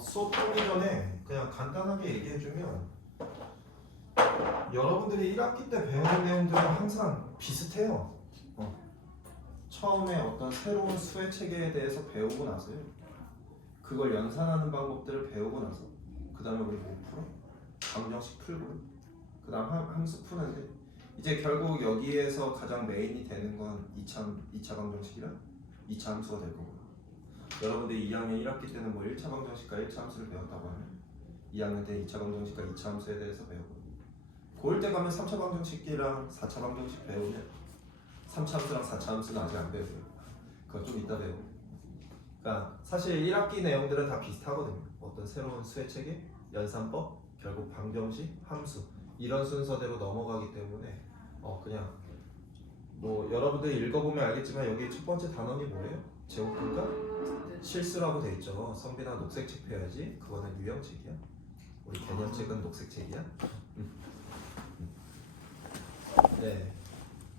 수업 하기 전에 그냥 간단하게 얘기해주면 여러분들이 1학기 때 배우는 내용들은 항상 비슷해요. 처음에 어떤 새로운 수의 체계에 대해서 배우고 나서요. 그걸 연산하는 방법들을 배우고 나서 그 다음에 우리 뭐 풀어? 방정식 풀고 그 다음 함수 푸는데 이제 결국 여기에서 가장 메인이 되는 건 2차 방정식이랑 2차 함수가 될 거고요. 여러분들이 2학년 1학기 때는 뭐 1차 방정식과 1차 함수를 배웠다고 하면 2학년 때 2차 방정식과 2차 함수에 대해서 배우고 고일 때 가면 3차 방정식이랑 4차 방정식 배우면 3차 함수랑 4차 함수는 아직 안 배우고요. 그거 좀 이따 배우고. 그러니까 사실 1학기 내용들은 다 비슷하거든요. 어떤 새로운 수의 체계, 연산법, 결국 방정식, 함수 이런 순서대로 넘어가기 때문에 그냥 뭐 여러분들이 읽어보면 알겠지만 여기 첫 번째 단원이 뭐예요? 제곱근과 실수라고 돼 있죠. 성빈아 녹색 책 펴야지. 그거는 유형책이야. 우리 개념책은 녹색 책이야. 네.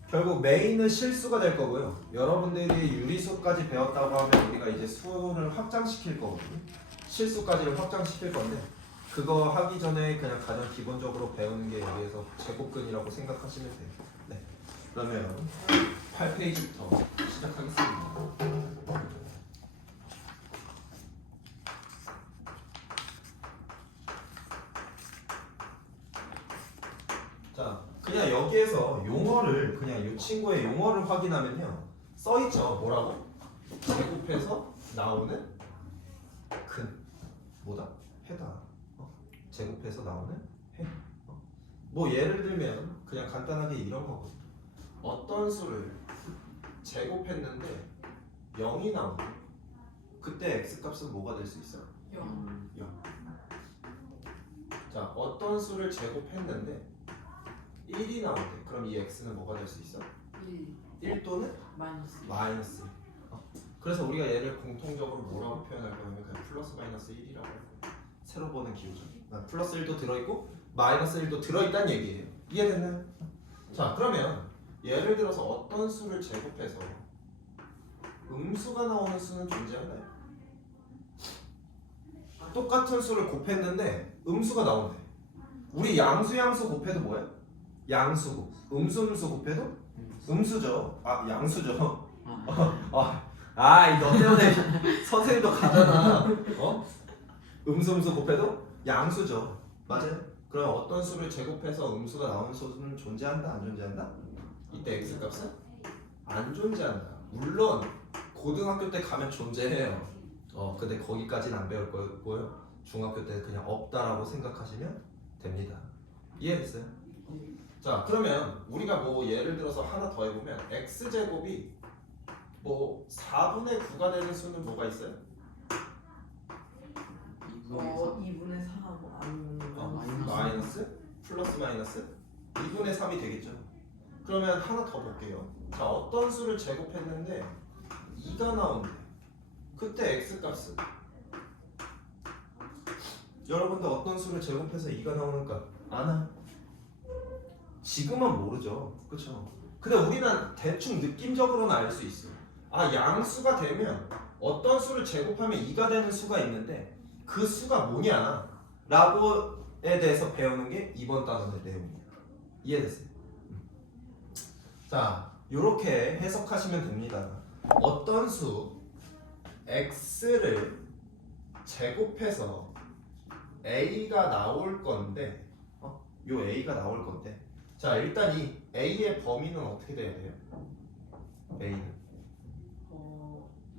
결국 메인은 실수가 될 거고요. 여러분들이 유리수까지 배웠다고 하면 우리가 이제 수를 확장시킬 거거든요. 실수까지를 확장시킬 건데 그거 하기 전에 그냥 가장 기본적으로 배우는 게 여기에서 제곱근이라고 생각하시면 돼요. 네. 그러면 8페이지부터 시작하겠습니다. 자, 그냥 여기에서 용어를 그냥 이 친구의 용어를 확인하면요. 써있죠. 뭐라고? 제곱해서 나오는 근. 뭐다? 해다. 제곱해서 나오는 해. 뭐 예를 들면 그냥 간단하게 이런 거거든요. 어떤 수를 제곱했는데 0이 나온다. 그때 x값은 뭐가 될 수 있어요? 0. 자, 어떤 수를 제곱했는데 1이 나온대. 그럼 이 x는 뭐가 될 수 있어? 1 또는? 마이너스 1. 그래서 우리가 얘를 공통적으로 뭐라고 표현할 거냐면 그냥 플러스 마이너스 1이라고 할 거예요. 새로 보는 기호죠. 플러스 1도 들어있고 마이너스 1도 들어있다는 얘기예요. 이해됐나요? 자, 그러면 예를 들어서 어떤 수를 제곱해서 음수가 나오는 수는 존재하나요? 똑같은 수를 곱했는데 음수가 나온대. 우리 양수 곱해도 뭐야? 양수고. 음수 곱해도 음수죠. 양수죠. 너 때문에 선생님도 가잖아. 음수 곱해도 양수죠. 맞아요? 그럼 어떤 수를 제곱해서 음수가 나오는 수는 존재한다? 안 존재한다? 이때 x값은 안 존재한다. 물론 고등학교 때 가면 존재해요. 근데 거기까지는 안 배울 거고요. 중학교 때 그냥 없다라고 생각하시면 됩니다. 이해됐어요? 자, 그러면 우리가 뭐 예를 들어서 하나 더 해보면 x제곱이 뭐 4분의 9가 되는 수는 뭐가 있어요? 2분의 4하고 아니면 마이너스? 플러스 마이너스? 2분의 3이 되겠죠. 그러면 하나 더 볼게요. 자, 어떤 수를 제곱했는데 2가 나온대. 그때 x값은 여러분들 어떤 수를 제곱해서 2가 나오는가 아나? 지금은 모르죠. 그쵸? 근데 우리는 대충 느낌적으로는 알 수 있어요. 양수가 되면 어떤 수를 제곱하면 2가 되는 수가 있는데 그 수가 뭐냐 라고에 대해서 배우는 게 이번 단원의 내용이에요. 이해됐어요? 자, 요렇게 해석하시면 됩니다. 어떤 수 x를 제곱해서 a가 나올 건데 요 a가 나올 건데 자, 일단 이 a의 범위는 어떻게 돼야 돼요? a는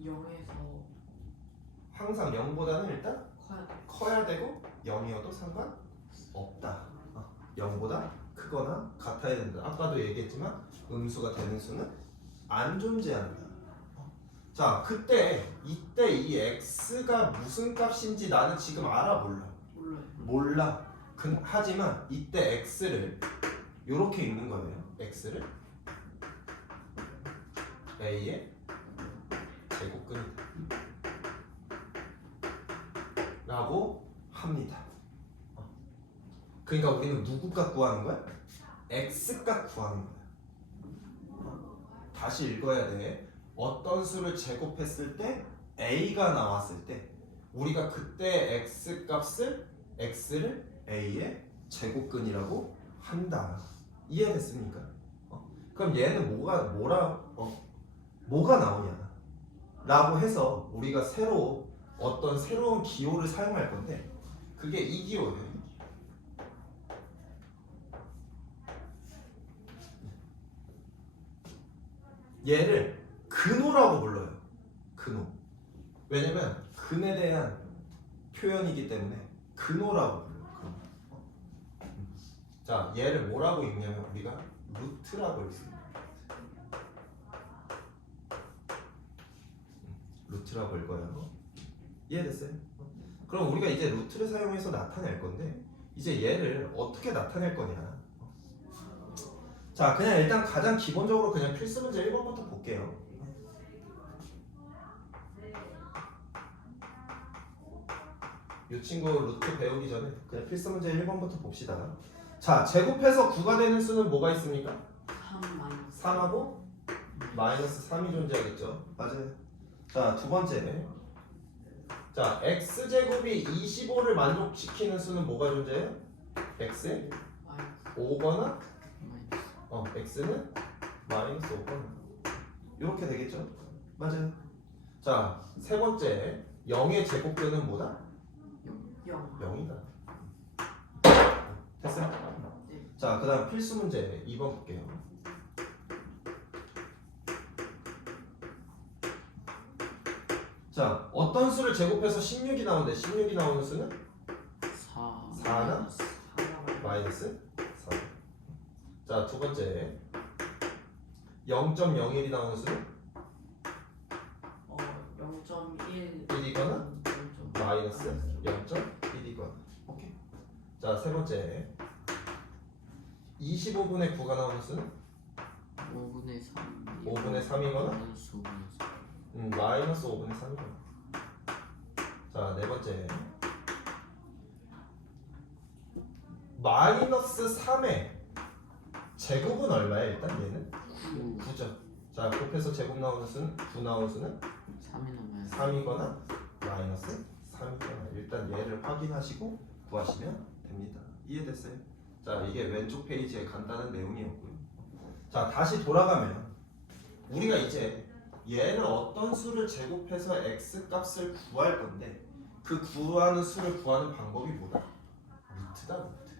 0에서 항상 0보다는 일단 커야 되고 0이어도 상관없다. 0보다 크거나 같아야 된다. 아까도 얘기했지만 음수가 되는 수는 안 존재한다. 자, 이때 이 x가 무슨 값인지 나는 지금 알아? 몰라. 하지만 이때 x를 요렇게 읽는 거예요. x를 a의 제곱근이다 라고 합니다. 그러니까 우리는 누구 값 구하는 거야? x 값 구하는 거야. 다시 읽어야 돼. 어떤 수를 제곱했을 때 a가 나왔을 때 우리가 그때 x 값을 x를 a의 제곱근이라고 한다. 이해됐습니까? 그럼 얘는 뭐가 나오냐? 라고 해서 우리가 어떤 새로운 기호를 사용할 건데 그게 이 기호예요. 얘를 근호라고 불러요. 근호. 왜냐면 근에 대한 표현이기 때문에 근호라고 불러요. 근호. 자, 얘를 뭐라고 읽냐면 우리가 루트라고 읽습니다. 루트라고 읽어요. 이해됐어요? 그럼 우리가 이제 루트를 사용해서 나타낼 건데 이제 얘를 어떻게 나타낼 거냐? 자, 그냥 일단 가장 기본적으로 그냥 필수 문제 1번부터 볼게요. 이 친구 루트 배우기 전에 그냥 필수 문제 1번부터 봅시다. 자, 제곱해서 9가 되는 수는 뭐가 있습니까? 3하고 마이너스 3이 존재하겠죠. 맞아요. 자, 두 번째. 자, x제곱이 25를 만족시키는 수는 뭐가 존재해요? x에 5거나 x는 마이너스 5거나 이렇게 되겠죠. 맞아요. 자, 세 번째. 0의 제곱근은 뭐다? 0이다. 됐어요? 네. 자, 그 다음 필수 문제 2번 볼게요. 자, 어떤 수를 제곱해서 16이 나오는데 16이 나오는 수는? 4나 마이너스 4. 자, 두 번째. 0.01이 나오는 수는? 0.1 1이거나 마이너스 0.1이거나. 오케이. 자, 세 번째. 25분의 9가 나오는 수는? 5분의 3 5분의 3이거나 마이너스 5분의 3 마이너스 5분의 3이거나. 자, 네 번째. 마이너스 3의 제곱은 얼마야? 일단 얘는 9죠. 자, 곱해서 제곱 나오는 수는 9 나오는 수는 3이나 3이거나 마이너스 3이거나. 일단 얘를 확인하시고 구하시면 됩니다. 이해됐어요? 자, 이게 왼쪽 페이지에 간단한 내용이었고요. 자, 다시 돌아가면 우리가 이제 얘를 어떤 수를 제곱해서 x 값을 구할 건데 그 구하는 수를 구하는 방법이 뭐다? 루트다, 루트.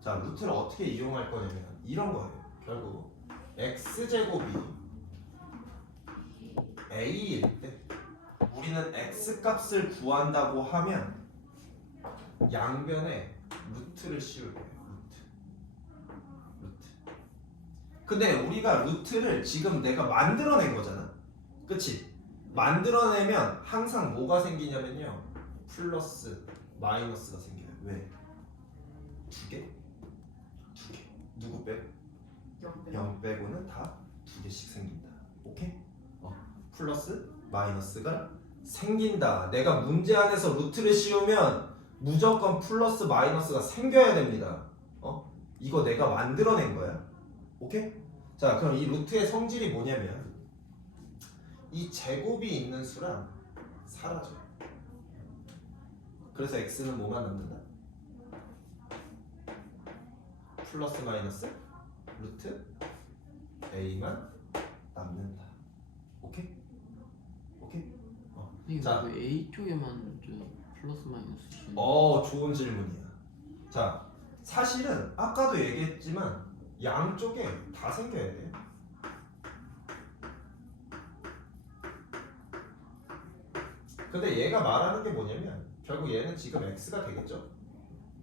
자, 루트를 어떻게 이용할 거냐면 이런 거예요. 결국 x제곱이 a일 때 우리는 x 값을 구한다고 하면 양변에 루트를 씌울 거예요. 루트. 근데 우리가 루트를 지금 내가 만들어낸 거잖아. 그치? 만들어내면 항상 뭐가 생기냐면요. 플러스 마이너스가 생겨요. 왜? 두 개? 두 개. 누구 빼고? 0 빼고는 다 두 개씩 생긴다. 오케이? 플러스 마이너스가 생긴다. 내가 문제 안에서 루트를 씌우면 무조건 플러스 마이너스가 생겨야 됩니다. 이거 내가 만들어낸 거야. 오케이? 자, 그럼 이 루트의 성질이 뭐냐면 이 제곱이 있는 수랑 사라져요. 그래서 x는 뭐만 남는다? 플러스 마이너스 루트 a만 남는다. 오케이? 오케이? 자. 왜 A 쪽에만 저 플러스 마이너스 씌우는 좋은 질문이야. 자, 사실은 아까도 얘기했지만 양쪽에 다 생겨야 돼요. 근데 얘가 말하는 게 뭐냐면 결국 얘는 지금 x가 되겠죠?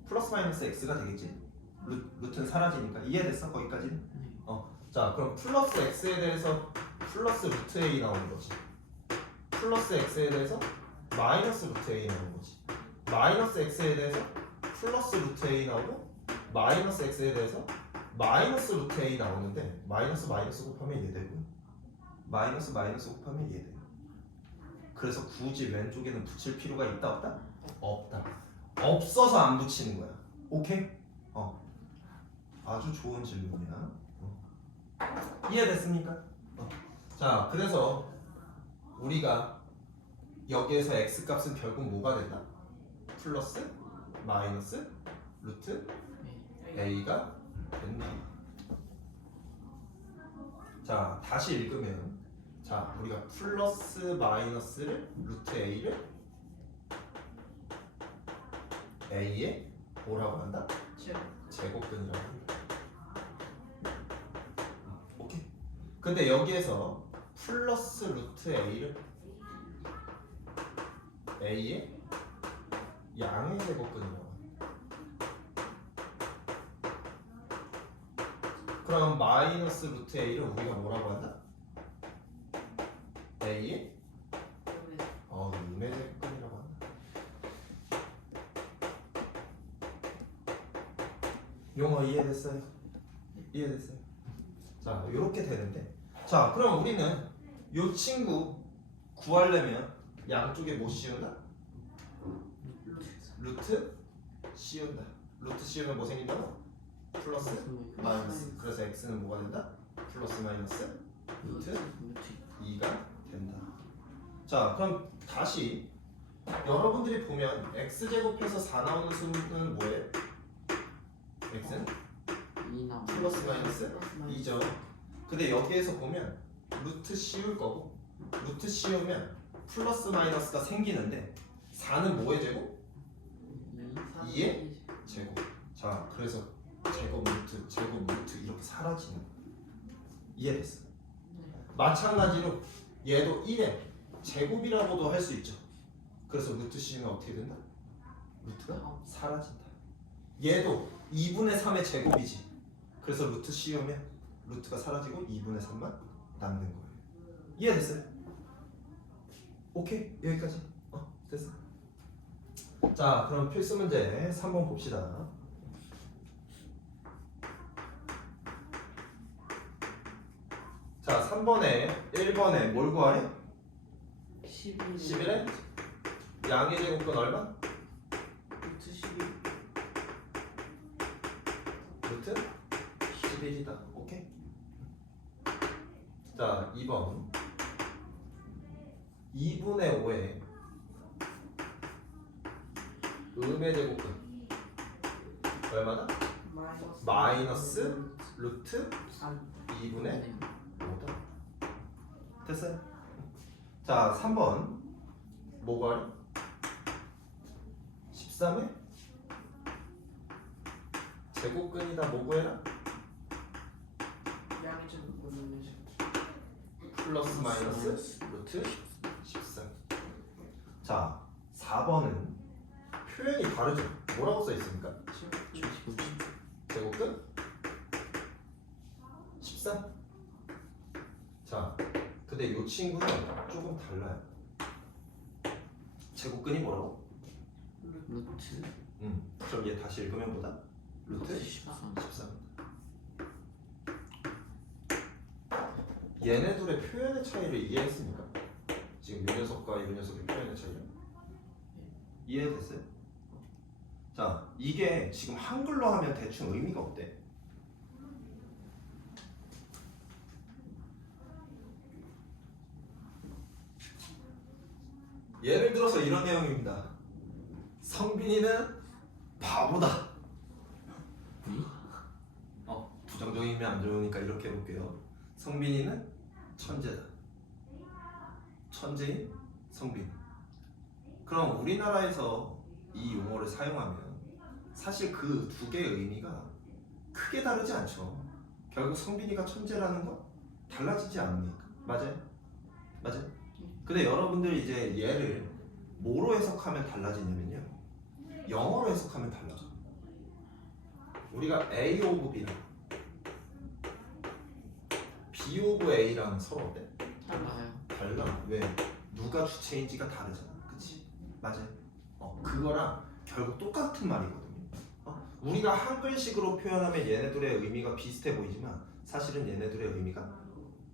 플러스 마이너스 x가 되겠지? 루트는 사라지니까. 이해됐어? 거기까지는? 자, 그럼 플러스 x에 대해서 플러스 루트 a 나오는 거지. 플러스 x에 대해서 마이너스 루트 a 나오는 거지. 마이너스 x에 대해서 플러스 루트 a 나오고 마이너스 x에 대해서 마이너스 루트 a 나오는데 마이너스 마이너스 곱하면 얘 되고 마이너스 마이너스 곱하면 얘 돼요. 그래서 굳이 왼쪽에는 붙일 필요가 있다 없다? 없다. 없어서 안 붙이는 거야. 오케이? 아주 좋은 질문이야. 이해됐습니까? 자, 그래서 우리가 여기에서 x 값은 결국 뭐가 된다? 플러스 마이너스 루트 a가 된다. 자, 다시 읽으면, 자, 우리가 플러스 마이너스를 루트 a를 a의 뭐라고 한다? 제곱근이라고 한다. 오케이. 근데 여기에서 플러스 루트 a를 a의 양의 제곱근이라고 한다. 그럼 마이너스 루트 a를 우리가 뭐라고 한다? a의 음의 제곱근이라고 한다. 용어 이해됐어요? 이해됐어요? 자, 이렇게 되는데, 자, 그럼 우리는 이 친구 구하려면 양쪽에 뭐 씌운다? 루트 씌운다. 루트 씌우면 뭐 생긴다고? 플러스 마이너스. 그래서 x는 뭐가 된다? 플러스 마이너스 루트 2가 된다. 자, 그럼 다시 여러분들이 보면 x제곱해서 4 나오는 수는 뭐예요? x는 2 나와. 플러스 마이너스 2죠. 근데 여기에서 보면 루트 씌울 거고, 루트 씌우면 플러스 마이너스가 생기는데 4는 뭐의 제곱? 2의 제곱. 자, 그래서 제곱 루트 이렇게 사라지는 거. 이해됐어? 마찬가지로 얘도 1의 제곱이라고도 할 수 있죠. 그래서 루트 씌우면 어떻게 된다? 루트가 사라진다. 얘도 2분의 3의 제곱이지. 그래서 루트 씌우면 루트가 사라지고 2분의 3만 남는 거예요. 이해됐어요? 오케이, 여기까지. 됐어. 자, 그럼 필수 문제 3번 봅시다. 자, 3번에 1번에 뭘 구하래? 11에 양의 제곱근 얼마? 루트 11이다. 오케이. 자, 2번 2분의 5에 음의 제곱근 얼마다? 마이너스 루트 2분의 5다. 됐어요? 자, 3번 뭐 구하래? 13에 제곱근이다. 뭐 구해라? 플러스 마이너스 루트 13. 자, 4번은 표현이 다르죠? 뭐라고 써 있습니까? 제곱근 13. 자, 근데 이 친구는 조금 달라요. 제곱근이 뭐라고? 루트 그럼 얘 다시 읽으면 뭐다? 루트 13. 13. 얘네 둘의 표현의 차이를 이해했습니까? 지금 이 녀석과 이 녀석의 표현의 차이를 이해됐어요? 자, 이게 지금 한글로 하면 대충 의미가 어때? 예를 들어서 이런 내용입니다. 성빈이는 바보다. 부정적이면 안 좋으니까 이렇게 해볼게요. 성빈이는 천재다. 천재인 성빈. 그럼 우리나라에서 이 용어를 사용하면 사실 그 두 개의 의미가 크게 다르지 않죠. 결국 성빈이가 천재라는 건 달라지지 않습니까? 맞아요? 맞아요? 근데 여러분들 이제 얘를 뭐로 해석하면 달라지냐면요, 영어로 해석하면 달라져. 우리가 A 오브 B랑 B 오브 A랑 서로 어때? 달라요. 달라. 왜? 누가 주체인지가 다르잖아. 그치? 맞아요. 그거랑 결국 똑같은 말이거든요. 우리가 한글식으로 표현하면 얘네들의 의미가 비슷해 보이지만 사실은 얘네들의 의미가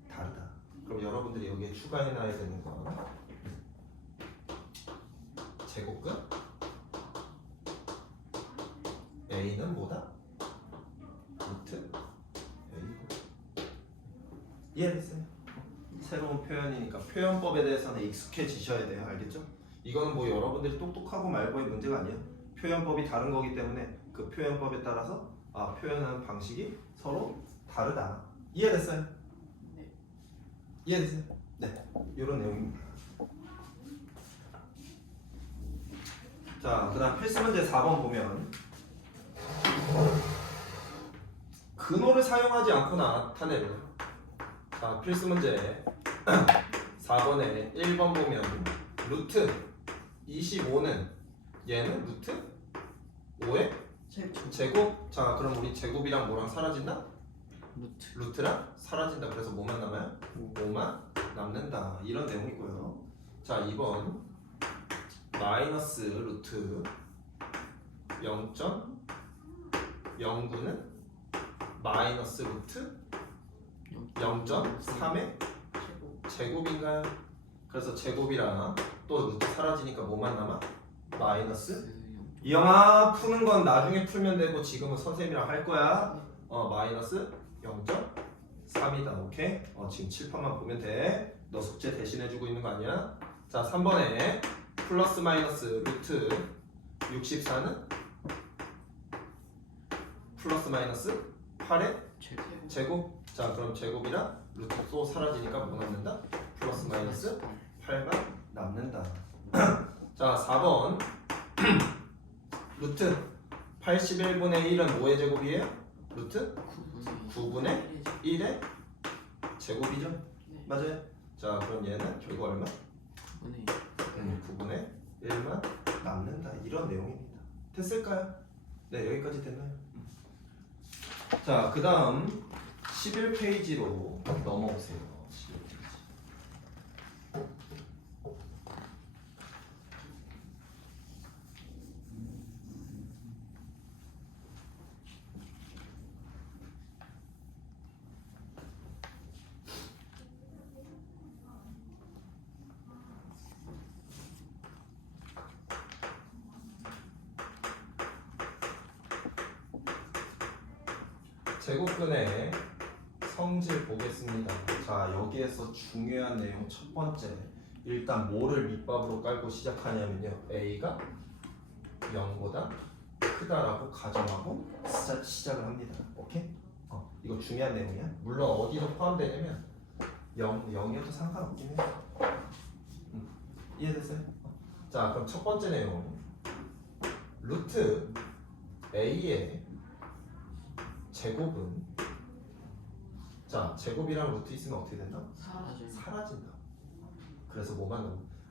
다르다. 그럼 여러분들이 여기에 추가해놔야 되는 건 제곱근 A는 뭐다? 루트 A고. 이해됐어요? 새로운 표현이니까 표현법에 대해서는 익숙해지셔야 돼요. 알겠죠? 이거는 뭐 여러분들이 똑똑하고 말고의 문제가 아니에요. 표현법이 다른 거기 때문에 그 표현법에 따라서 표현하는 방식이 서로 다르다. 이해됐어요? 네. 이해됐어요? 네. 이런 내용입니다. 자, 그 다음 필수 문제 4번 보면 근호를 사용하지 않고 나타내는 자, 필수 문제 4번에 1번 보면 루트 25는 얘는 루트 5의 제곱. 자, 그럼 우리 제곱이랑 뭐랑 사라진다? 루트. 루트랑 사라진다. 그래서 뭐만 남아요? 5만 남는다. 이런 내용이고요. 자, 2번 마이너스 루트 0.09는 마이너스 루트 0.3의 제곱. 제곱인가요? 그래서 제곱이랑 또 루트 사라지니까 뭐만 남아? 마이너스. 이 영화 푸는 건 나중에 풀면 되고 지금은 선생님이랑 할 거야. 마이너스 0.3이다. 오케이? 지금 칠판만 보면 돼. 너 숙제 대신 해주고 있는 거 아니야? 자, 3번에 플러스 마이너스 루트 64는 플러스 마이너스 8의 제곱. 제곱. 자, 그럼 제곱이랑 루트 또 사라지니까 뭐 남는다? 플러스 마이너스 8가 남는다. 자, 4번 루트 81분의 1은 뭐의 제곱이에요? 루트 9분의 1의 제곱이죠? 네. 맞아요? 자, 그럼 얘는 결국 얼마? 9분의 1만 남는다. 이런 내용입니다. 됐을까요? 네, 여기까지 됐나요? 자, 그 다음 11페이지로 넘어오세요. 11페이지. 제곱근의 성질 보겠습니다. 자, 여기에서 중요한 내용 첫 번째, 일단 뭐를 밑밥으로 깔고 시작하냐면요, A가 0보다 크다라고 가정하고 시작을 합니다. 오케이? 이거 중요한 내용이야. 물론 어디서 포함되냐면 0이어도 상관없긴 해요. 이해됐어요? 자, 그럼 첫 번째 내용, 루트 A의 제곱은, 자, 제곱이랑 루트 있으면 어떻게 된다? 사라진다. 그래서 뭐만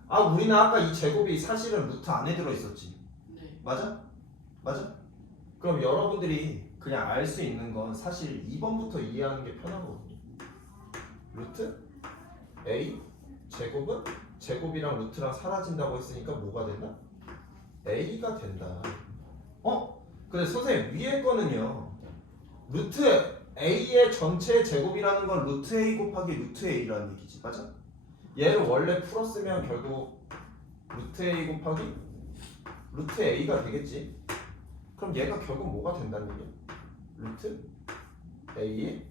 남아? 우리는 아까 이 제곱이 사실은 루트 안에 들어있었지. 네. 맞아? 맞아? 그럼 여러분들이 그냥 알 수 있는 건 사실 2번부터 이해하는 게 편하거든요. 루트 A 제곱은 제곱이랑 루트랑 사라진다고 했으니까 뭐가 된다? A가 된다. 근데 선생님 위에 거는요, 루트 A의 전체 제곱이라는 건 루트 A 곱하기 루트 A라는 얘기지. 맞아? 얘를 원래 풀었으면 결국 루트 A 곱하기 루트 A가 되겠지. 그럼 얘가 결국 뭐가 된다는 얘기야? 루트 A의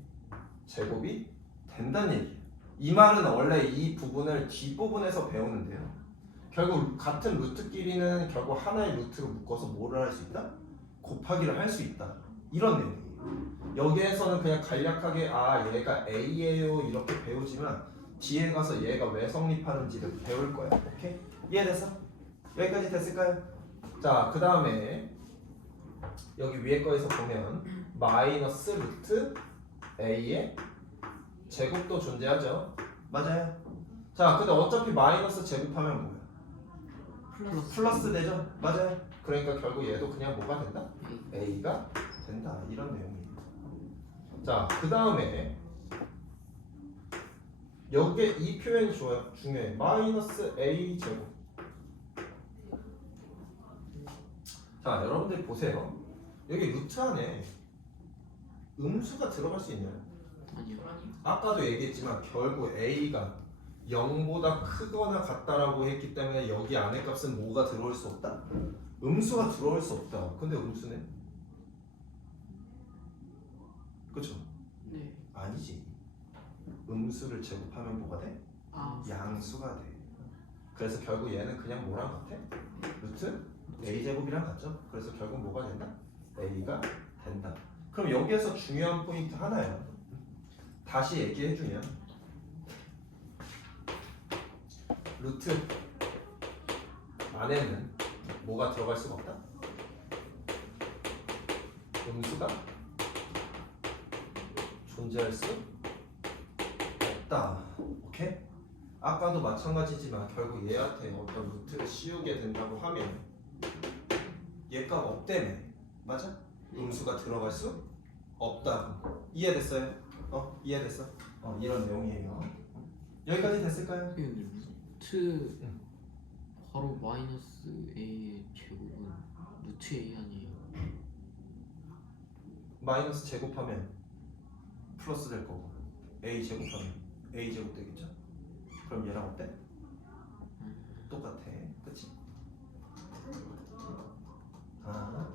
제곱이 된다는 얘기야. 이 말은 원래 이 부분을 뒷부분에서 배우는데요, 결국 같은 루트끼리는 결국 하나의 루트로 묶어서 뭐를 할 수 있다? 곱하기를 할 수 있다. 이런 내용이에요. 여기에서는 그냥 간략하게 얘가 A예요 이렇게 배우지만 뒤에 가서 얘가 왜 성립하는지를 배울 거야. 오케이? 이해됐어? 여기까지 됐을까요? 자, 그 다음에 여기 위에 거에서 보면 마이너스 루트 A의 제곱도 존재하죠. 맞아요? 자, 근데 어차피 마이너스 제곱하면 뭐야? 플러스 되죠? 맞아요? 그러니까 결국 얘도 그냥 뭐가 된다? A가 된다. 이런 내용입니다. 자, 그 다음에 여기에 이 표현이 중요해. 마이너스 A 제곱. 자, 여러분들 보세요. 여기 루트 안에 음수가 들어갈 수 있나요? 아니요. 아까도 얘기했지만 결국 A가 0보다 크거나 같다라고 했기 때문에 여기 안에 값은 뭐가 들어올 수 없다? 음수가 들어올 수 없다. 근데 음수는? 그쵸? 네. 아니지. 음수를 제곱하면 뭐가 돼? 아, 양수가 돼. 그래서 결국 얘는 그냥 뭐랑 같아? 루트 a제곱이랑 같죠? 그래서 결국 뭐가 된다? a가 된다. 그럼 여기에서 중요한 포인트 하나예요. 다시 얘기해주면 루트 안에는 뭐가 들어갈 수가 없다? 음수가 존재할 수 없다. 오케이? 아까도 마찬가지지만 결국 얘한테 어떤 루트를 씌우게 된다고 하면 얘가 없다며. 맞아? 음수가 들어갈 수 없다고. 이해됐어요? 이해됐어? 이런 내용이에요. 여기까지 됐을까요? 선생님 루트 응. 바로 마이너스 a의 제곱은 루트 a 아니에요? 마이너스 제곱하면 플러스 될 거고 a 제곱하면 a 제곱 되겠죠? 그럼 얘랑 어때? 똑같아. 그치? 아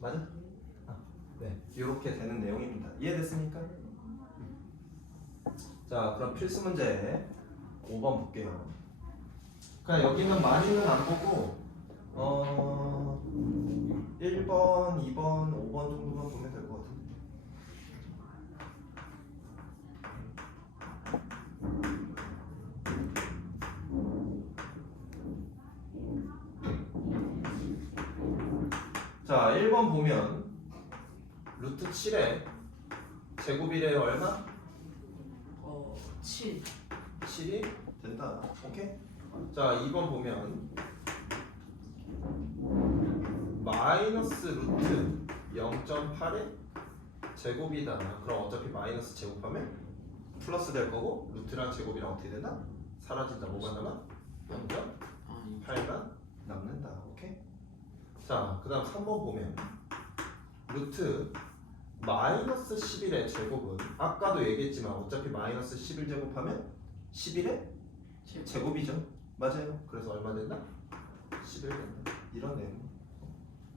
맞아? 네, 이렇게 되는 내용입니다. 이해됐습니까? 자, 그럼 필수 문제 5번 볼게요. 그냥 여기는 많이는 안 보고 1번, 2번, 5번 정도만 보면 될 것 같은데. 자, 1번 보면 루트 7에 제곱이래요. 얼마? 7. 7이 된다. 오케이? 자, 2번 보면 마이너스 루트 0.8의 제곱이다. 그럼 어차피 마이너스 제곱하면 플러스 될 거고 루트랑 제곱이랑 어떻게 된다? 사라진다. 뭐가 남아? 0.8만 남는다. 오케이? 자, 그 다음 3번 보면 루트 마이너스 11의 제곱은 아까도 얘기했지만 어차피 마이너스 11 제곱하면 11의 제곱이죠. 맞아요. 그래서 얼마 된다? 11 된다. 이런 내용.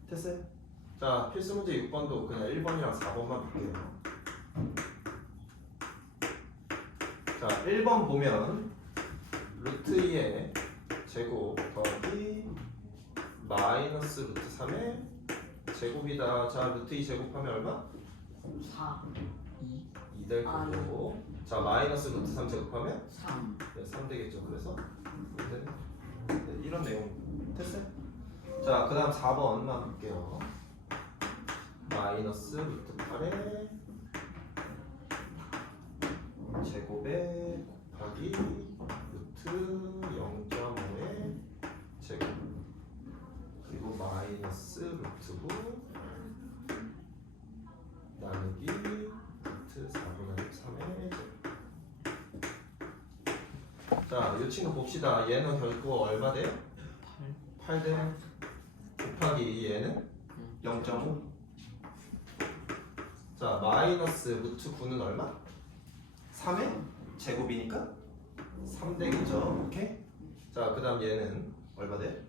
됐어요? 자, 필수 문제 6번도 그냥 1번이랑 4번만 볼게요. 자, 1번 보면 루트 2의 제곱 더하기 마이너스 루트 3의 제곱이다. 자, 루트 2 제곱하면 얼마? 4. 2 2 될 거고. 자, 마이너스 루트 3 제곱하면 3. 네, 3 되겠죠. 그래서 네, 이런 내용 됐어요? 자, 그 다음 4번만 볼게요. 마이너스 루트 8에 제곱에 곱하기 루트 0.5의 제곱 그리고 마이너스 루트 9 나누기 루트 4분의 3의 제곱. 자, 이 친구 봅시다. 얘는 결국 얼마 돼요? 8 돼. 곱하기 얘는 0.5. 자, 마이너스 루트 9는 얼마? 3의 제곱이니까 3 되겠죠. 오케이? 자, 그 다음 얘는 얼마 돼?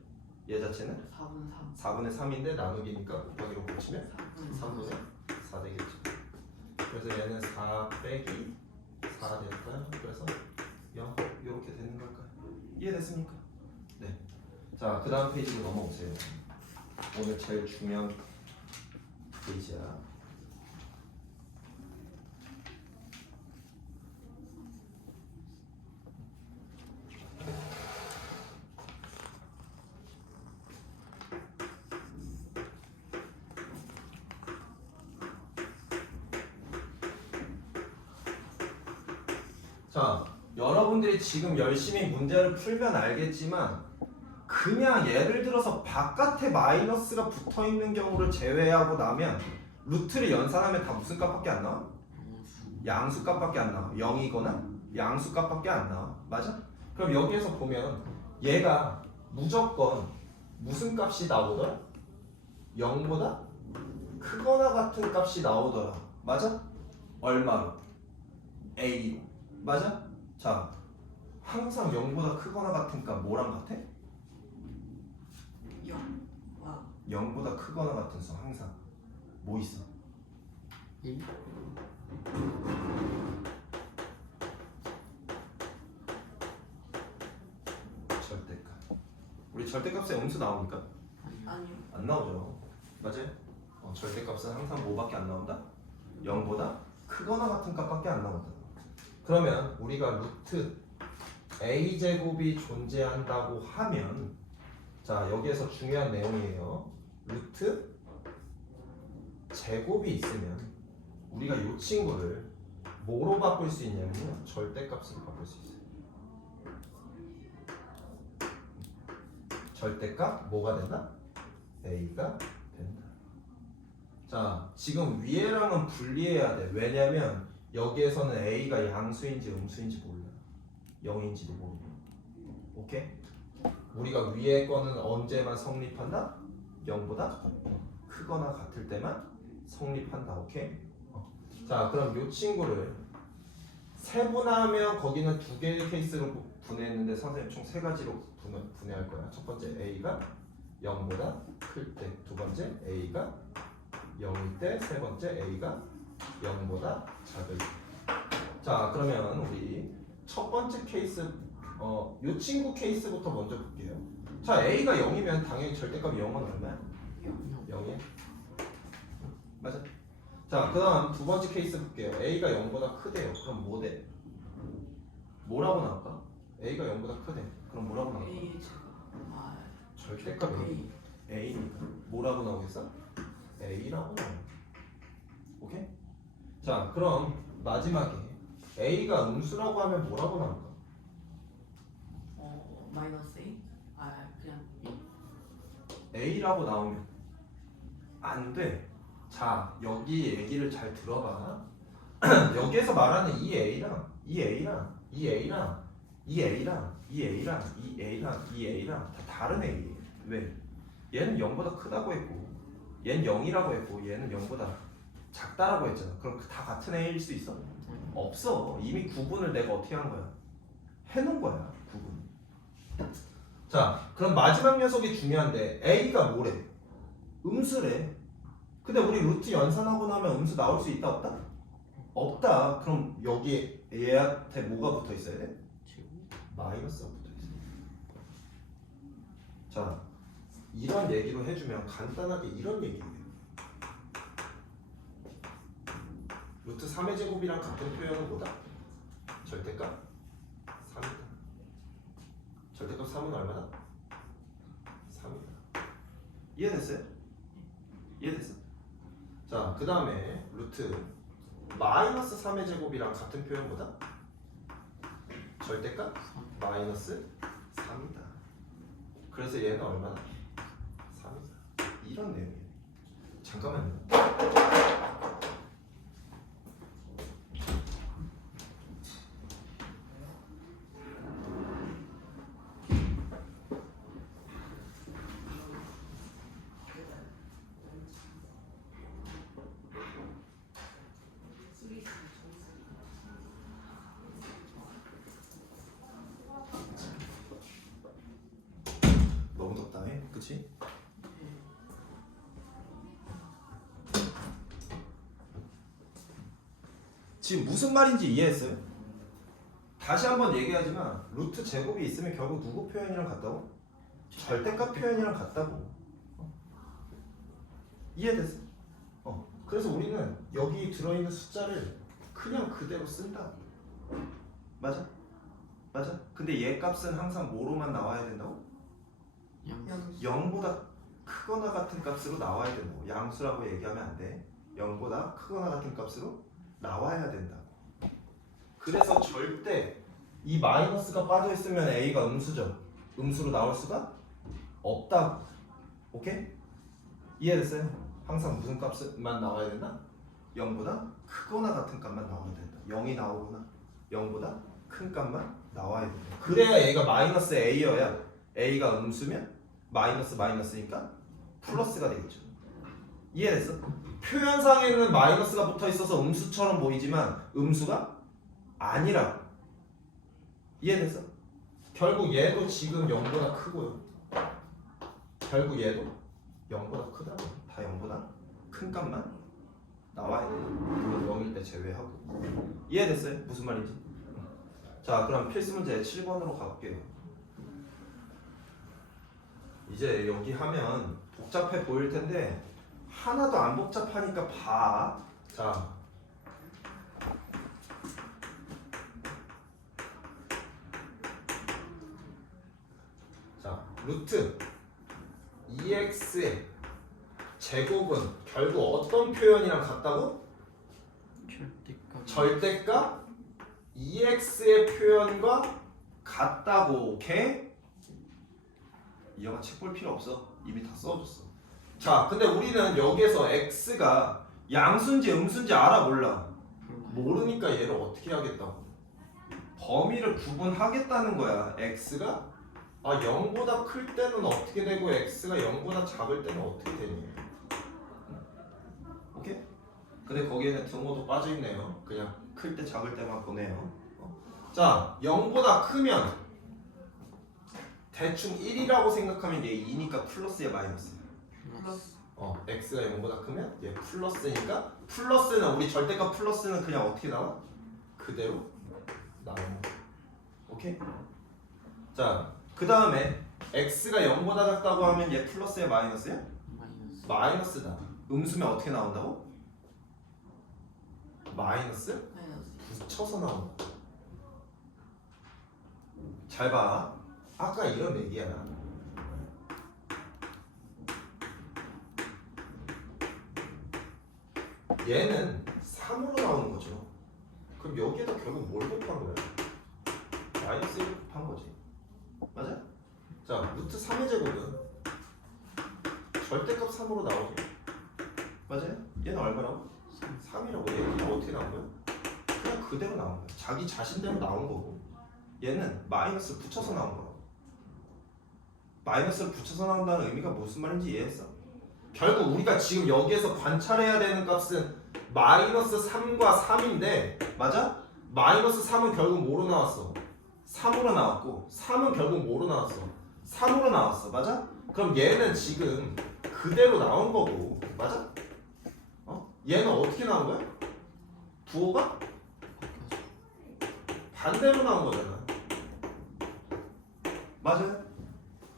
얘 자체는 4분의 3. 4분의 3인데 나누기니까 곱하기로 고치면 4분의 3. 3분의 4 되겠죠. 그래서 얘는 4 빼기 4 될까요? 그래서 0 이렇게 되는 걸까요? 이해됐습니까? 네. 자, 그 다음 페이지로 넘어오세요. 오늘 제일 중요한 페이지야. 자, 여러분들이 지금 열심히 문제를 풀면 알겠지만 그냥 예를 들어서 바깥에 마이너스가 붙어있는 경우를 제외하고 나면 루트를 연산하면 다 무슨 값밖에 안 나와? 양수 값밖에 안 나와. 0이거나 양수 값밖에 안 나와. 맞아? 그럼 여기에서 보면 얘가 무조건 무슨 값이 나오더라? 0보다 크거나 같은 값이 나오더라. 맞아? 얼마로? A로. 맞아? 자, 항상 0보다 크거나 같은 값 뭐랑 같아? 0. 와. 0보다 크거나 같은 수 항상 뭐 있어? 1 우리 절대값에 음수 나옵니까? 아니요. 아니요. 안 나오죠. 맞아요? 절대값은 항상 뭐밖에 안 나온다? 0보다 크거나 같은 값밖에 안 나온다. 그러면 우리가 루트 a제곱이 존재한다고 하면 자 여기에서 중요한 내용이에요. 루트 제곱이 있으면 우리가 이 친구를 뭐로 바꿀 수 있냐면요. 절대값으로 바꿀 수 있어요. 절대값 뭐가 된다? a가 된다. 자 지금 위에랑은 분리해야 돼. 왜냐면 여기에서는 a가 양수인지 음수인지 몰라. 0인지도 모르고. 오케이? 우리가 위에 거는 언제만 성립한다? 0보다 크거나 같을 때만 성립한다. 오케이? 자 그럼 이 친구를 세분화하면 거기는 두 개의 케이스로 분해했는데 선생님 총 세 가지로 분해할 거야. 첫 번째 a가 0보다 클 때, 두 번째 a가 0일 때, 세 번째 a가 0보다 작을 때. 자 그러면 우리 첫 번째 케이스 이 친구 케이스부터 먼저 볼게요. 자 a가 0이면 당연히 절대값이 0은 얼마야? 0이야. 맞아. 자 그다음 두 번째 케이스 볼게요. a가 0보다 크대요. 그럼 뭐 돼? 뭐라고 나올까? a가 0보다 크대. 그럼 뭐라고 나올까? A 제곱. 아, 절대값 A. a니까 뭐라고 나오겠어? a라고 나와. 오케이? 자 그럼 마지막에 a가 음수라고 하면 뭐라고 나올까? 마이너스 A? 아, 그냥 a라고 나오면 안 돼. 자 여기 얘기를 잘 들어봐. 여기에서 말하는 이 a랑 이 a랑 이 a랑 이 a랑 이 a랑 이 a랑 이 a랑 다 다른 a예요. 왜? 얘는 0보다 크다고 했고 얘는 0이라고 했고 얘는 0보다 작다라고 했잖아. 그럼 다 같은 a일 수 있어? 없어. 이미 구분을 내가 어떻게 한 거야? 해놓은 거야 구분. 자 그럼 마지막 녀석이 중요한데 a가 뭐래? 음수래. 근데 우리 루트 연산하고 나면 음수 나올 수 있다 없다? 없다. 그럼 여기에 얘한테 뭐가 붙어 있어야 돼? 제곱. 마이너스가 붙어 있어. 자 이런 얘기로 해주면 간단하게 이런 얘기예요. 루트 3의 제곱이랑 같은 표현은 뭐다? 절대값 3이다. 절대값 3은 얼마다? 3이다. 이해됐어요? 이해됐어? 자, 그 다음에 루트 마이너스 3의 제곱이랑 같은 표현 뭐다? 절대값 마이너스 3이다. 그래서 얘는 얼마나? 3이다. 이런 내용이에요. 잠깐만요. 너무 덥다 해? 그치? 지금 무슨 말인지 이해했어요? 다시 한번 얘기하지만 루트 제곱이 있으면 결국 누구 표현이랑 같다고? 절대값 표현이랑 같다고. 이해됐어? 그래서 우리는 여기 들어있는 숫자를 그냥 그대로 쓴다. 맞아? 맞아? 근데 얘 값은 항상 뭐로만 나와야 된다고? 양수. 0보다 크거나 같은 값으로 나와야 된다고. 양수라고 얘기하면 안 돼. 0보다 크거나 같은 값으로 나와야 된다고. 그래서 절대 이 마이너스가 빠져있으면 a가 음수죠. 음수로 나올 수가 없다고. 오케이? 이해됐어요? 항상 무슨 값만 나와야 된다? 0보다 크거나 같은 값만 나와야 된다. 0이 나오거나 0보다 큰 값만 나와야 된다. 그래야 얘가 마이너스 a여야 a가 음수면 마이너스 마이너스니까 플러스가 되겠죠. 이해됐어? 표현상에는 마이너스가 붙어 있어서 음수처럼 보이지만 음수가 아니라고. 이해됐어? 결국 얘도 지금 0보다 크고요. 결국 얘도 0보다 크다고. 다 0보다 큰 값만 나와야 돼요. 물론 0일 때 제외하고. 이해됐어요? 무슨 말인지? 자 그럼 필수 문제 7번으로 가볼게요. 이제 여기 하면 복잡해 보일 텐데 하나도 안 복잡하니까 봐. 자, 루트 2x의 제곱은 결국 어떤 표현이랑 같다고? 절대값. 절대값 2x의 표현과 같다고. 오케이? 이어가 책 볼 필요 없어. 이미 다 써줬어. 자, 근데 우리는 여기에서 x가 양수인지 음수인지 알아 몰라? 모르니까 얘를 어떻게 하겠다고? 범위를 구분하겠다는 거야. x가 0보다 클 때는 어떻게 되고 x가 0보다 작을 때는 어떻게 되니? 오케이? 근데 거기에는 등호도 빠져있네요. 그냥 클 때 작을 때만 보내요. 자, 0보다 크면 대충 1이라고 생각하면 얘 2니까 플러스야 마이너스야? 플러스. x가 0보다 크면 얘 플러스니까 플러스는 우리 절대값 플러스는 그냥 어떻게 나와? 그대로 나오는 거. 오케이? 자, 그 다음에 x가 0보다 작다고 하면 얘 플러스야 마이너스야? 마이너스. 마이너스다. 음수면 어떻게 나온다고? 마이너스? 마이너스. 붙여서 나온다. 잘 봐. 아까 이런 얘기야. 얘는 3으로 나오는 거죠. 그럼 여기에다 결국 뭘 곱한 거야? 마이너스 1을 곱한 거지. 맞아? 자, 루트 3의 제곱은 절대값 3으로 나오죠. 맞아요? 얘는 얼마라고? 3이라고. 얘는 어떻게 나온 거야? 그냥 그대로 나온 거야. 자기 자신대로 나온 거고. 얘는 마이너스 붙여서 나온 거야. 마이너스를 붙여서 나온다는 의미가 무슨 말인지 이해했어? 결국 우리가 지금 여기에서 관찰해야 되는 값은 마이너스 3과 3인데 맞아? 마이너스 3은 결국 뭐로 나왔어? 3으로 나왔고 3은 결국 뭐로 나왔어? 3으로 나왔어. 맞아? 그럼 얘는 지금 그대로 나온 거고 맞아? 얘는 어떻게 나온 거야? 부호가 반대로 나온 거잖아. 맞아요?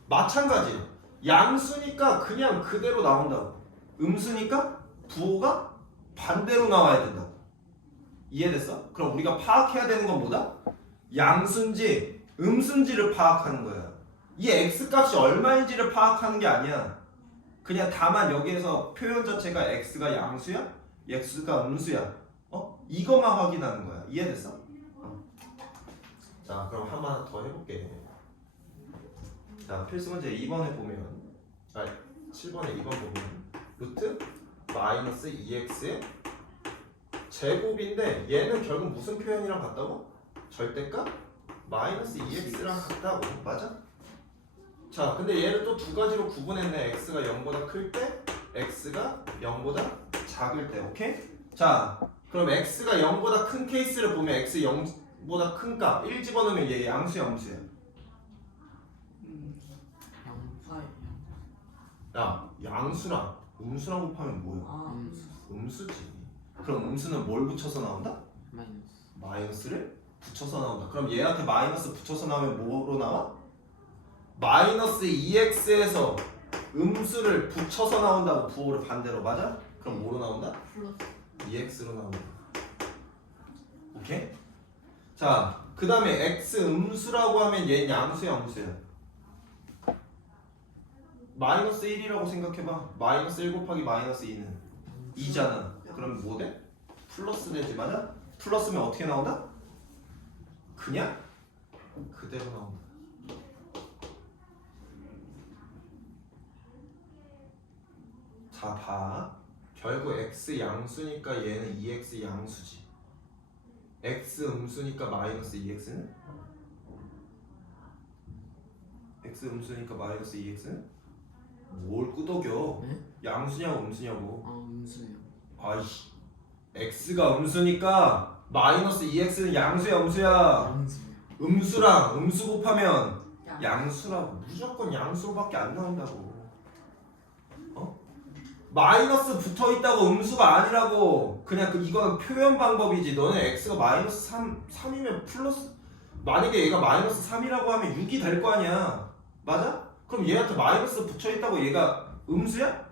마찬가지. 양수니까 그냥 그대로 나온다고. 음수니까 부호가 반대로 나와야 된다고. 이해됐어? 그럼 우리가 파악해야 되는 건 뭐다? 양수인지 음수인지를 파악하는 거야. 이 x값이 얼마인지를 파악하는 게 아니야. 그냥 다만 여기에서 표현 자체가 x가 양수야? x가 음수야. 이것만 확인하는 거야. 이해됐어? 자, 그럼 한 번 더 해볼게. 자, 필수 문제 2번에 보면 7번에 2번 보면 루트 마이너스 2x의 제곱인데 얘는 결국 무슨 표현이랑 같다고? 절대값 마이너스 2x랑 같다고. 맞아? 자, 근데 얘를 또 두 가지로 구분했네. x가 0보다 클 때, x가 0보다 작을 때. 오케이? 자, 그럼 x가 0보다 큰 케이스를 보면 x 0보다 큰 값 1 집어넣으면 얘 양수야 음수야? 야, 양수랑 음수랑 곱하면 뭐야? 아, 음수지. 그럼 음수는 뭘 붙여서 나온다? 마이너스. 마이너스를 붙여서 나온다. 그럼 얘한테 마이너스 붙여서 나오면 뭐로 나와? 마이너스 2x에서 음수를 붙여서 나온다고. 부호를 반대로. 맞아? 그럼 뭐로 나온다? 플러스. 2x로 나온다. 오케이? 자, 그 다음에 x 음수라고 하면 얘는 양수야 음수야? 마이너스 1이라고 생각해봐. 마이너스 1 곱하기 마이너스 2는 2잖아. 그럼 뭐 돼? 플러스 되지. 맞아? 플러스면 어떻게 나온다? 그냥 그대로 나온다. 자, 봐. 결국 x 양수니까 얘는 2x 양수지. x 음수니까 마이너스 2x는? x 음수니까 마이너스 2x는? 뭘 끄덕여? 네? 양수냐고 음수냐고. 음수요. 아이씨, x가 음수니까 마이너스 2x는 양수야 음수야? 음수요. 음수랑 음수 곱하면 양수라고. 무조건 양수로밖에 안 나온다고. 마이너스 붙어있다고 음수가 아니라고. 그냥 이거는 표현 방법이지. 너는 x가 마이너스 3이면 플러스, 만약에 얘가 마이너스 3이라고 하면 6이 될 거 아니야. 맞아? 그럼 얘한테 마이너스 붙여있다고 얘가 음수야?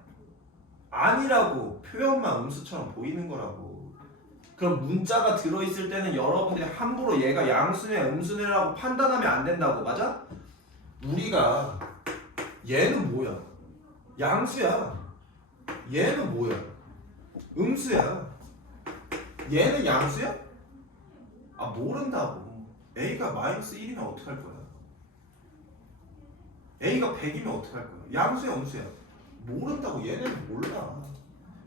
아니라고. 표현만 음수처럼 보이는 거라고. 그럼 문자가 들어있을 때는 여러분들이 함부로 얘가 양수네 음수네라고 판단하면 안 된다고. 맞아? 우리가 얘는 뭐야? 양수야. 얘는 뭐야? 음수야. 얘는 양수야? 아 모른다고. A가 마이너스 1이면 어떡할 거야? A가 100이면 어떡할 거야? 양수야 음수야? 모른다고. 얘는 몰라.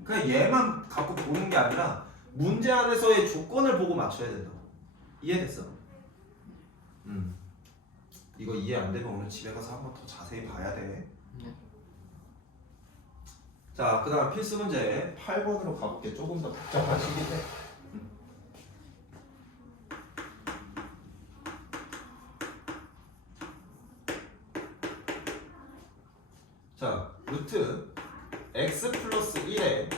그냥 얘만 갖고 보는 게 아니라 문제 안에서의 조건을 보고 맞춰야 된다고. 이해됐어? 이거 이해 안 되면 오늘 집에 가서 한번 더 자세히 봐야 돼. 네. 자, 그 다음 필수 문제 8번으로 가볼게. 조금 더 복잡한 식인데. 자, 루트 x 플러스 1의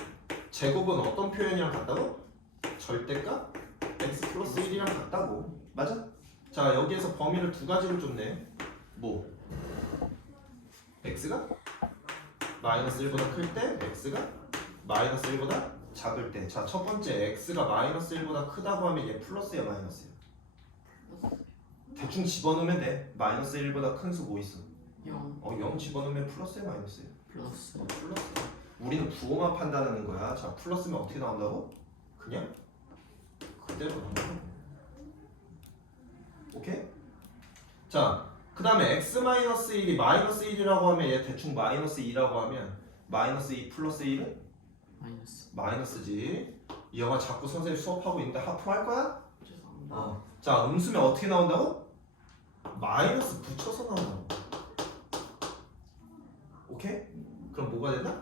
제곱은 어떤 표현이랑 같다고? 절대값 x 플러스 1이랑 같다고. 맞아? 자, 여기에서 범위를 두 가지로 줬네. 뭐? x가 마이너스 1보다 클 때, x가 마이너스 1보다 작을 때. 자, 첫 번째 x가 마이너스 1보다 크다고 하면 얘 플러스야 마이너스야? 대충 집어넣으면 돼. 마이너스 1보다 큰 수 뭐 있어? 0. 0 집어넣으면 플러스야 마이너스야? 플러스. 플러스. 우리는 부호만 판단하는 거야. 자, 플러스면 어떻게 나온다고? 그냥 그대로 나온다고. 오케이? 자, 그 다음에 x-1이 마이너스 1이라고 하면 얘 대충 마이너스 2라고 하면 마이너스 2 플러스 1은? 마이너스. 마이너스지. 이 영화 자꾸 선생님 수업하고 있는데 하프 할 거야? 죄송합니다. 자, 음수면 어떻게 나온다고? 마이너스 붙여서 나온다고. 오케이? 그럼 뭐가 된다?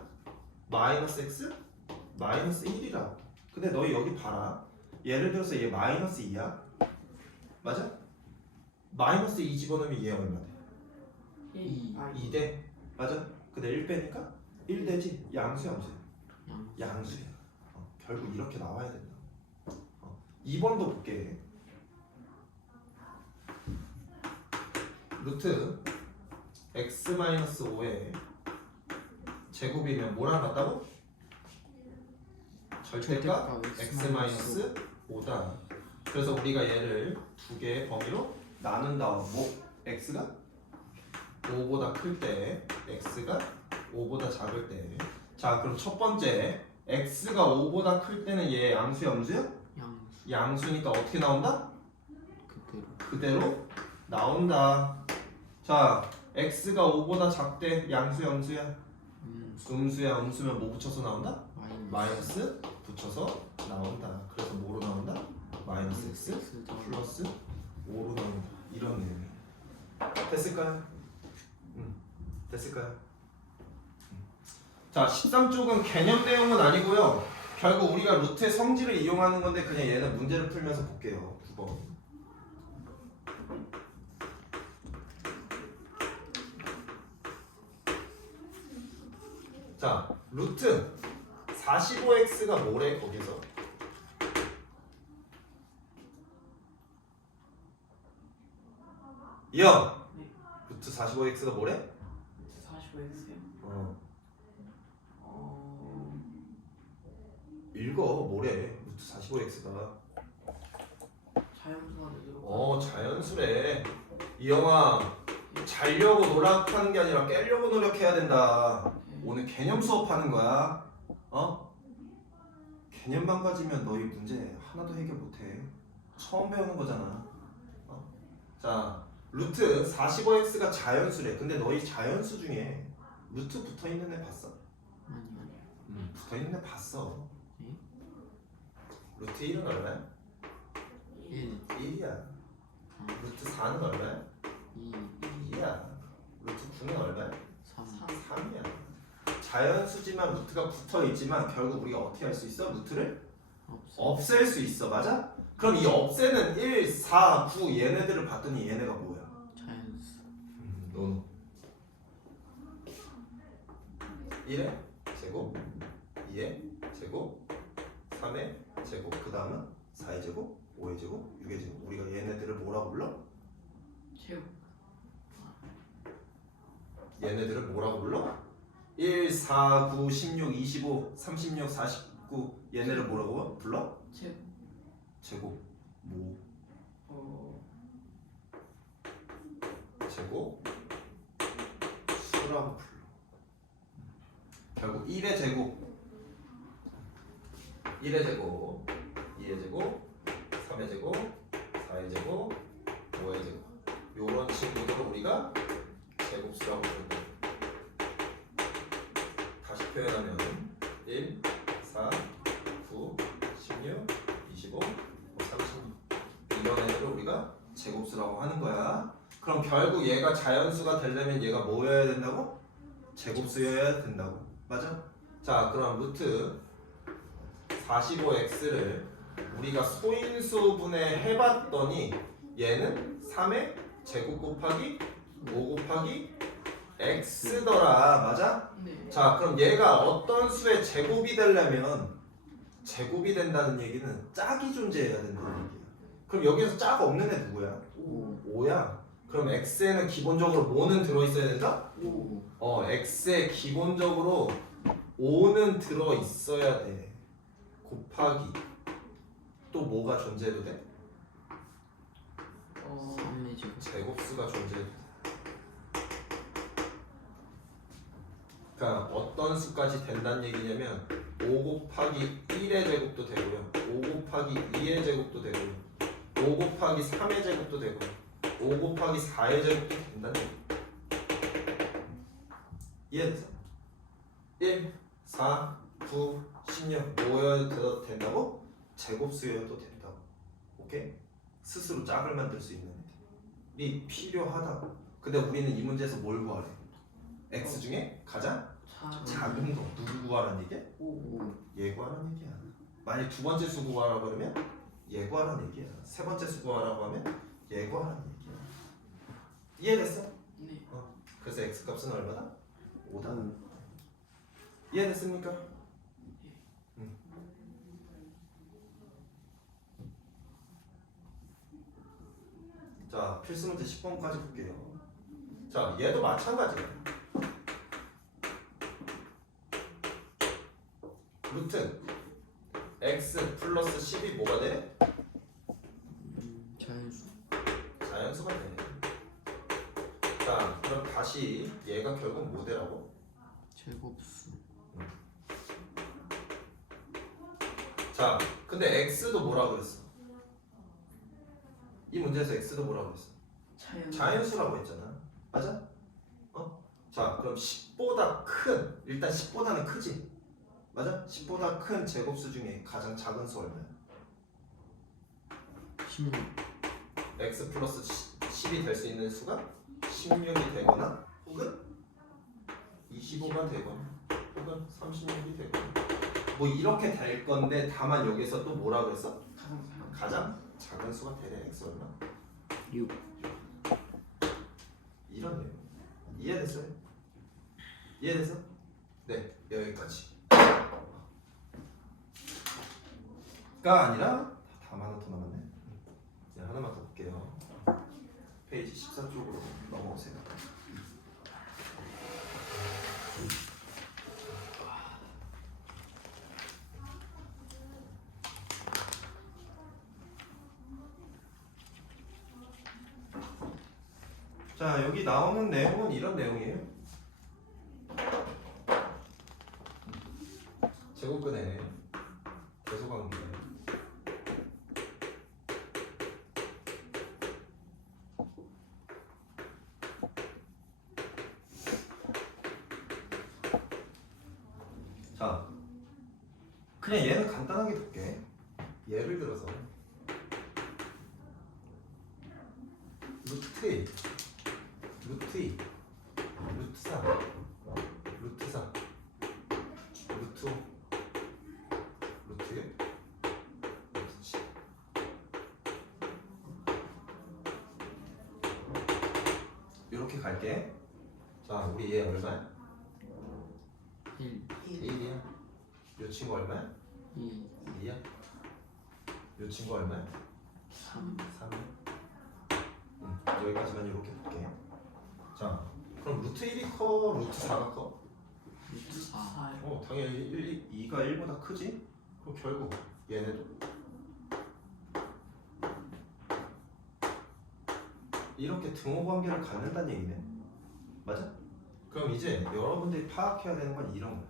마이너스 x? 마이너스 1이라고. 근데 너희 여기 봐라. 예를 들어서 얘 마이너스 2야. 맞아? 마이너스 2 집어넣으면 얘 얼마 돼? 1. 2 돼. 맞아? 근데 1 빼니까 1 되지? 양수야 양수야? 양. 양수야. 결국 이렇게 나와야 된다. 2번도 볼게. 루트 x-5의 제곱이면 뭐랑 같다고? 절대값 x-5다. 그래서 우리가 얘를 두 개의 범위로 나눈 다음 뭐? x가 5보다 클 때, x가 5보다 작을 때. 자, 그럼 첫 번째 x가 5보다 클 때는 얘 양수야 음수야? 양수. 양수니까 어떻게 나온다? 그대로. 그대로 나온다. 자, x가 5보다 작대 양수야 음수야? 음수야. 음수면 뭐 붙여서 나온다? 마이너스 붙여서 나온다. 그래서 뭐로 나온다? 마이너스 x 플러스 5로 나온다. 이런 내용이에요. 됐을까요? 됐을까요? 자, 13쪽은 개념 내용은 아니고요. 결국 우리가 루트의 성질을 이용하는 건데 그냥 얘는 문제를 풀면서 볼게요. 9번. 자, 루트 45x가 뭐래 거기서? 야, 네. 루트 45x가 뭐래? 45x요? 읽어. 뭐래? 루트 45x가 자연수가 되도록. 자연수래. 이 영화 자려고 노력하는 게 아니라 깨려고 노력해야 된다. 오늘 개념 수업하는 거야. 개념만 가지면 너희 문제 하나도 해결 못해. 처음 배우는 거잖아. 자, 루트 45x가 자연수래. 근데 너희 자연수 중에 루트 붙어있는 애 봤어? 아니요. 붙어있는 애 봤어. 네? 루트 1은 얼마야? 1. 1이야. 루트 4는 얼마야? 2. 2야. 루트 9는 얼마야? 3. 3이야. 자연수지만 루트가 붙어있지만 결국 우리가 어떻게 할 수 있어? 루트를 없어. 없앨 수 있어. 맞아? 그럼 이 없애는 1, 4, 9 얘네들을 봤더니 얘네가 뭐야? 자연수. 노노. 1의 제곱, 2의 제곱, 3의 제곱, 그 다음은 4의 제곱, 5의 제곱, 6의 제곱. 우리가 얘네들을 뭐라고 불러? 제곱. 얘네들을 뭐라고 불러? 1, 4, 9, 16, 25, 36, 49 얘네를 뭐라고 불러? 제곱. 제곱 뭐? 어. 제곱 수라고 불러. 결국 1의 제곱 1의 제곱 2의 제곱 3의 제곱 4의 제곱 5의 제곱 요런 친구들을 우리가 제곱수라고 부른다. 다시 표현하면 1, 4, 9, 16, 25, 36 이런 애들을 우리가 제곱수라고 하는 거야. 그럼 결국 얘가 자연수가 되려면 얘가 뭐여야 된다고? 제곱수여야 된다고. 맞아? 자 그럼 루트 45x를 우리가 소인수분해 해봤더니 얘는 3의 제곱 곱하기 5 곱하기 x더라. 맞아? 네. 자 그럼 얘가 어떤 수의 제곱이 되려면 제곱이 된다는 얘기는 짝이 존재해야 된다는 얘기야. 그럼 여기서 짝 없는 애 누구야? 5야. 그럼 x에는 기본적으로 뭐는 들어있어야 된다? 5. x에 기본적으로 5는 들어있어야 돼. 곱하기 또 뭐가 존재해도 돼? 3의 제곱. 제곱수가 존재해도 돼. 그러니까 어떤 수까지 된다는 얘기냐면 5 곱하기 1의 제곱도 되고요 5 곱하기 2의 제곱도 되고요 5 곱하기 3의 제곱도 되고 5 곱하기 4의 제곱도 된다는 얘기. 이해됐어? 1, 4, 9, 16 뭐여도 된다고? 제곱수여도 된다고. 오케이? 스스로 짝을 만들 수 있는 애들이 필요하다고. 근데 우리는 이 문제에서 뭘 구하래? x 중에 가장 작은 거 누구 구하라는 얘기야? 5. 얘 구하라는 얘기야. 만약 두 번째 수 구하라고 그러면 얘 구하라는 얘기야. 세 번째 수 구하라고 하면 얘 구하라는 얘기야. 이해됐어? 네. 그래서 x 값은 얼마다? 5다. 이해됐습니까? 자 필수 문제 10번까지 볼게요. 자 얘도 마찬가지야. 루트 x 플러스 10이 뭐가 돼? 자연수. 자연수가 되네. 자 그럼 다시 얘가 결국 뭐 되라고? 제곱수. 자 근데 x도 뭐라 그랬어? 이 문제에서 x도 뭐라 그랬어? 자연수라고 했잖아. 맞아? 자 그럼 10보다 큰 일단 10보다는 크지? 맞아? 10보다 큰 제곱수 중에 가장 작은 수 얼마야? 16. x 플러스 10이 될 수 있는 수가 16이 되거나 혹은 25가 되거나 혹은 36이 되거나 뭐 이렇게 될 건데 다만 여기서 또 뭐라 그랬어? 가장 작은 수가 되래. x 얼마? 6. 이런 내용 이해됐어요? 이해됐어? 네 여기까지 가 아니라 다음 하나 더 남았네. 이제 하나만 더 볼게요. 페이지 14쪽으로 넘어오세요. 자 여기 나오는 내용은 이런 내용이에요. 제곱근의 계수관계. 자 그냥 얘는 간단하게 볼게. 예를 들어서 루트 1 루트 2 루트 3 루트 4 루트 5 루트 1 루트 7 이렇게 갈게. 자 우리 얘 얼마야? 1. 1이야. 요 친구 얼마야? 2. 2야. 요 친구 얼마야? 3. 3. 여기까지만 이렇게 볼게. 자 그럼 루트 1이 커? 루트 4가 커? 루트 4 4요. 당연히 2가 1보다 크지? 그럼 결국 얘네도 이렇게 등호 관계를 갖는다는 얘기네. 맞아? 그럼 이제 여러분들이 파악해야 되는 건 이런 거야.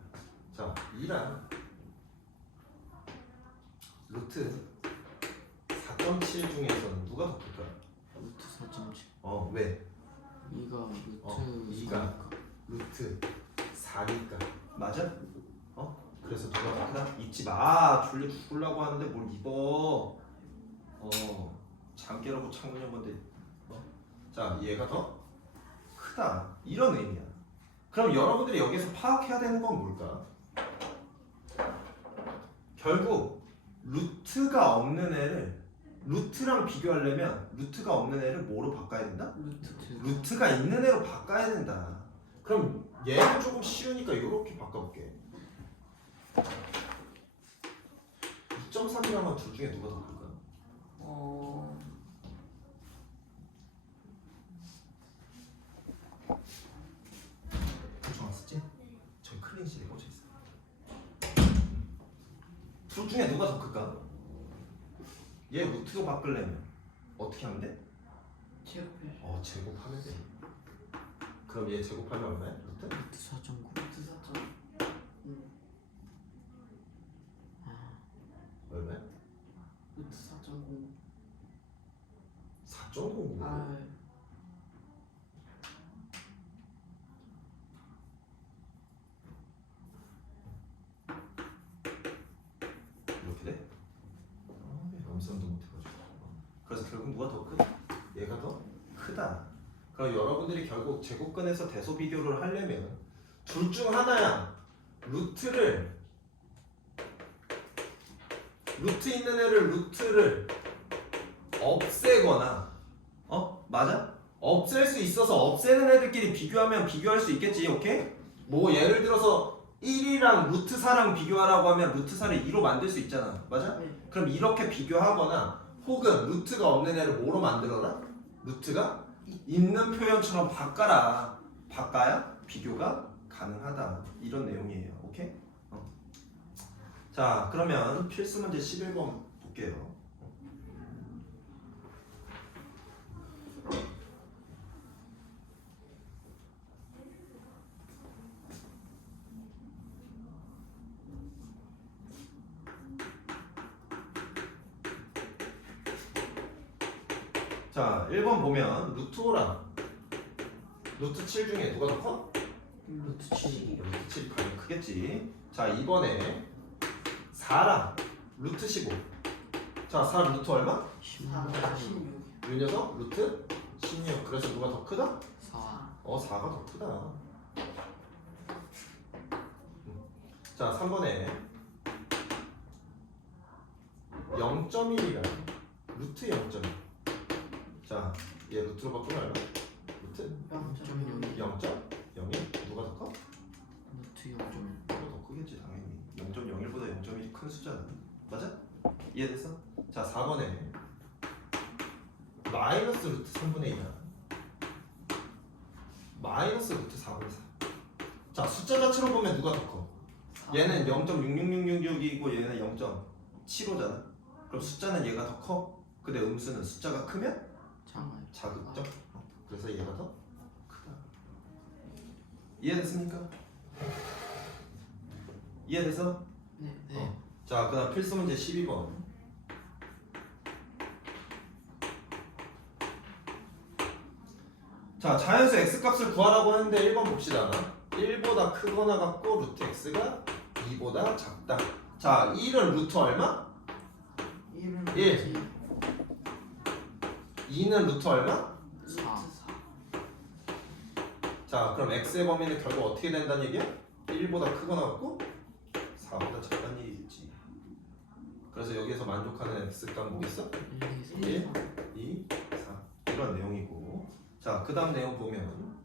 자, 2랑 루트 4.7 중에서는 누가 더 클까? 루트 4.7 왜? 2가 루트 2가 루트 4니까. 맞아? 그래서 누가 더 크다? 잊지 마. 줄리 죽으려고 하는데 뭘 입어. 잠 깨라고 창문 연 건데. 자, 얘가 더 크다. 이런 의미야. 그럼 여러분들이 여기서 파악해야 되는 건 뭘까? 결국 루트가 없는 애를 루트랑 비교하려면 루트가 없는 애를 뭐로 바꿔야 된다? 루트. 루트가 있는 애로 바꿔야 된다. 그럼 얘는 조금 쉬우니까 이렇게 바꿔볼게. 2.3이라면 둘 중에 누가 더 클까? 대충 왔었지? 저기 클린실에 꽂혀있어. 둘 중에 누가 더 클까? 얘 루트로 바꾸려면 어떻게 하면 돼? 제곱해. 제곱하면 돼. 그럼 얘 제곱하면 얼마야? 루트? 루트 4.9 루트 4점. 얼마야? 루트 4.0. 4.09. 아, 이렇게 돼? 염산도 못해가지고. 그래서 결국 누가 더 크다? 얘가 더 크다. 그럼 여러분들이 결국 제곱근에서 대소 비교를 하려면 둘 중 하나야. 루트 있는 애를 루트를 없애거나 맞아? 없앨 수 있어서 없애는 애들끼리 비교하면 비교할 수 있겠지. 오케이? 뭐 예를 들어서 1이랑 루트 4랑 비교하라고 하면 루트 4를 2로 만들 수 있잖아. 맞아? 네. 그럼 이렇게 비교하거나 혹은 루트가 없는 애를 뭐로 만들어라? 루트가 있는 표현처럼 바꿔야 비교가 가능하다. 이런 내용이에요. 오케이? 자, 그러면 필수 문제 11번 볼게요. 자, 1번 보면 루트 5랑 루트 7 중에 누가 더 커? 루트 7 루트 7이 가장 크겠지. 자, 이번에 4랑 루트 15. 자, 4 루트 얼마? 16 16. 이 녀석 루트 16. 그래서 누가 더 크다? 4 4가 더 크다. 자, 3번에 0.1이랑 루트 0.1. 자, 얘 루트로 바꾸면 얼마? 루트 0.01 0.01. 누가 더 커? 루트 0.1 누가 더 크겠지 당연히. 0.01보다 0.1이 큰 숫자는. 맞아? 이해됐어? 자, 4번에 마이너스 루트 3분의 2랑 마이너스 루트 4분의 4. 자, 숫자 자체로 보면 누가 더 커? 얘는 0.66666이고 얘는 0.75잖아. 그럼 숫자는 얘가 더 커. 근데 음수는 숫자가 크면 작아요 자극적. 그래서 얘가 더 크다. 이해됐습니까? 이해돼서? 네. 자, 그다음 필수 문제 12번. 자, 자연수 x값을 구하라고 하는데 1번 봅시다. 1보다 크거나 같고 루트 x가 2보다 작다. 자, 1은 루트 얼마? 1은 1. 2는 루트 얼마? 루트 4. 4. 자, 그럼 x의 범위는 결국 어떻게 된다는 얘기야? 1보다 크거나 같고 4보다 작다는 얘기겠지. 그래서 여기에서 만족하는 x값 뭐겠어? 1, 2, 3 1, 2, 4 이런 내용이고. 자, 그 다음 내용 보면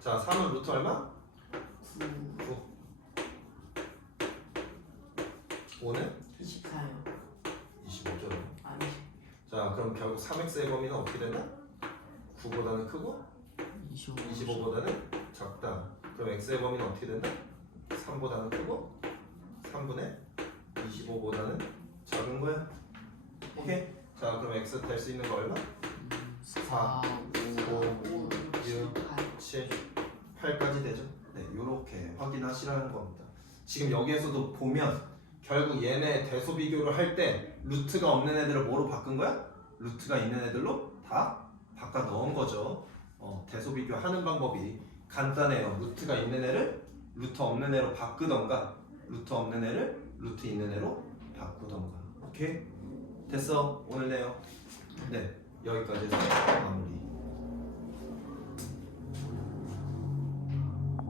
자, 3은 루트 얼마? 9. 9. 5는? 24요. 25죠. 아니 자 그럼 결국 3x의 범위는 어떻게 된다? 9보다는 크고 25보다는 작다. 그럼 x의 범위는 어떻게 된다? 3보다는 크고 3분의 25보다는 작은 거야. 오케이. 자 그럼 x 될 수 있는 거 얼마? 4, 5, 6, 7, 8까지 되죠. 네, 요렇게 확인하시라는 겁니다. 지금 여기에서도 보면 결국 얘네 대소 비교를 할 때 루트가 없는 애들을 뭐로 바꾼 거야? 루트가 있는 애들로 다 바꿔 넣은 거죠. 대소 비교하는 방법이 간단해요. 루트가 있는 애를 루트 없는 애로 바꾸던가 루트 없는 애를 루트 있는 애로 바꾸던가. 오케이? 됐어. 오늘 내용. 네, 여기까지 해서 마무리.